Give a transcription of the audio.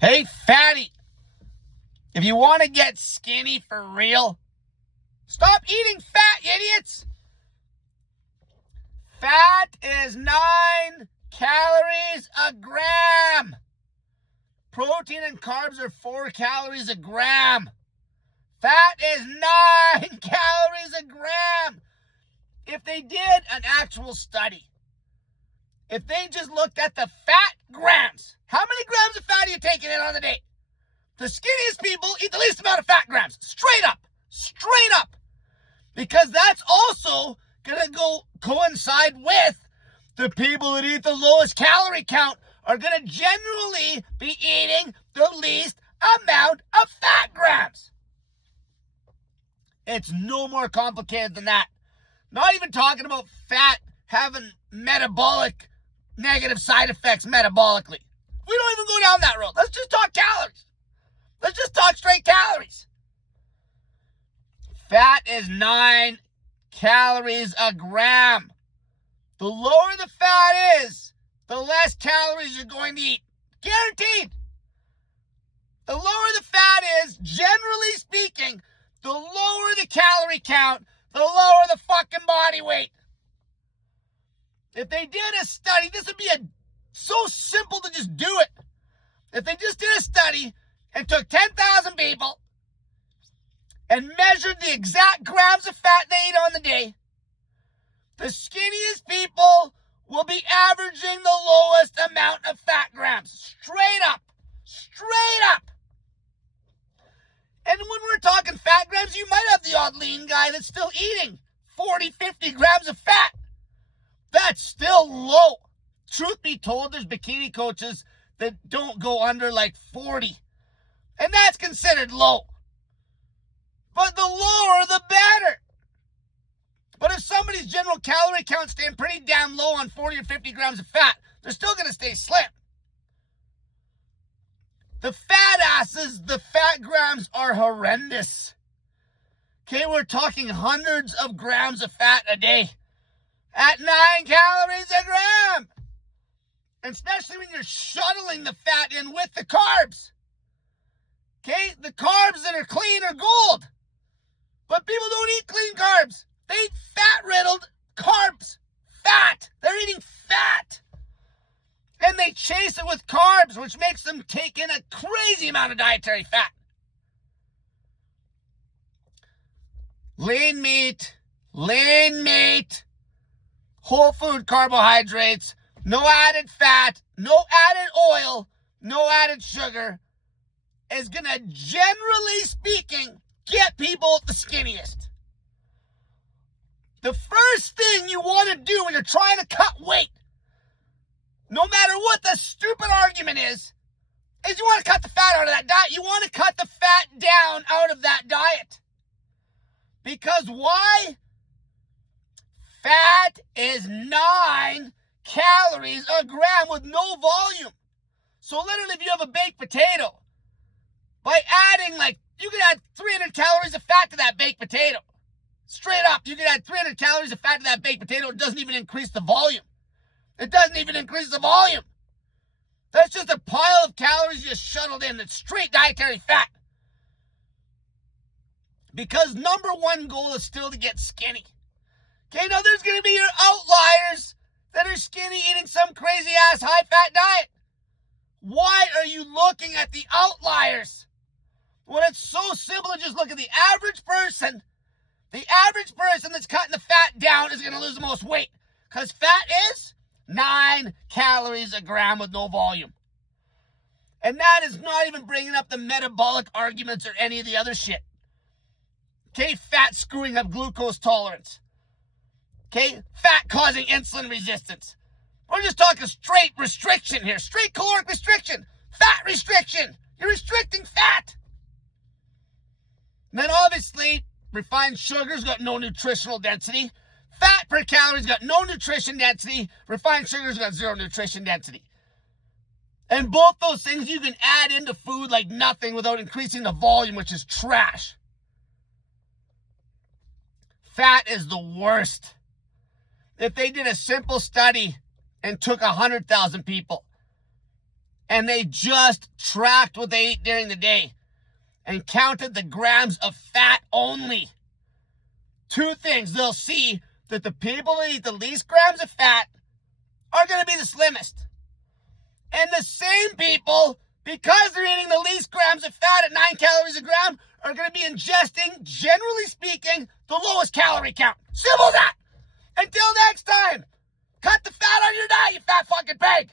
Hey, fatty, if you want to get skinny for real, stop eating fat, you idiots. Fat is 9 calories a gram. Protein and carbs are 4 calories a gram. Fat is 9 calories a gram. If they did an actual study, if they just looked at the fat grams, how many grams of fat are you taking in on the day? The skinniest people eat the least amount of fat grams. Straight up. Because that's also going to coincide with the people that eat the lowest calorie count are going to generally be eating the least amount of fat grams. It's no more complicated than that. Not even talking about fat having metabolic negative side effects metabolically. We don't even go down that road. Let's just talk calories. Let's just talk straight calories. Fat is 9 calories a gram. The lower the fat is, the less calories you're going to eat. Guaranteed. The lower the fat is, generally speaking, the lower the calorie count, the lower the fucking body weight. If they did a study, this would be so simple to just do it. If they just did a study and took 10,000 people and measured the exact grams of fat they eat on the day, the skinniest people will be averaging the lowest amount of fat grams. Straight up. And when we're talking fat grams, you might have the odd lean guy that's still eating 40, 50 grams of fat. That's still low. Truth be told, there's bikini coaches that don't go under like 40. And that's considered low. But the lower, the better. But if somebody's general calorie count staying pretty damn low on 40 or 50 grams of fat, they're still going to stay slim. The fat asses, the fat grams are horrendous. Okay, we're talking hundreds of grams of fat a day at 9 calories a gram. And especially when you're shuttling the fat in with the carbs. Okay, the carbs that are clean are gold. But people don't eat clean carbs. They eat fat-riddled carbs. Fat. They're eating fat. And they chase it with carbs, which makes them take in a crazy amount of dietary fat. Lean meat, whole food carbohydrates, no added fat, no added oil, no added sugar, is going to, generally speaking, get people the skinniest. The first thing you want to do when you're trying to cut weight, no matter what the stupid argument is you want to cut the fat out of that diet. You want to cut the fat down out of that diet. Because why? Fat is 9 calories a gram with no volume. So literally, if you have a baked potato, by adding you can add 300 calories of fat to that baked potato. Straight up, you can add 300 calories of fat to that baked potato. It doesn't even increase the volume. That's just a pile of calories you shuttled in. That's straight dietary fat. Because number one goal is still to get skinny. Okay, now there's going to be your outliers that are skinny eating some crazy ass high fat diet. Why are you looking at the outliers when it's so simple to just look at the average person? The average person that's cutting the fat down is going to lose the most weight. Because fat is 9 calories a gram with no volume. And that is not even bringing up the metabolic arguments or any of the other shit. Okay, fat screwing up glucose tolerance. Okay, fat causing insulin resistance. We're just talking straight restriction here. Straight caloric restriction. Fat restriction. You're restricting fat. And then obviously, refined sugar's got no nutritional density. Fat per calories got no nutrition density. Refined sugar's got 0 nutrition density. And both those things you can add into food like nothing without increasing the volume, which is trash. Fat is the worst. If they did a simple study and took 100,000 people and they just tracked what they ate during the day and counted the grams of fat only. Two things. They'll see that the people that eat the least grams of fat are going to be the slimmest. And the same people, because they're eating the least grams of fat at 9 calories a gram, are going to be ingesting, generally speaking, the lowest calorie count. Simple as that. Until next time, cut the fat on your diet, you fat fucking pig.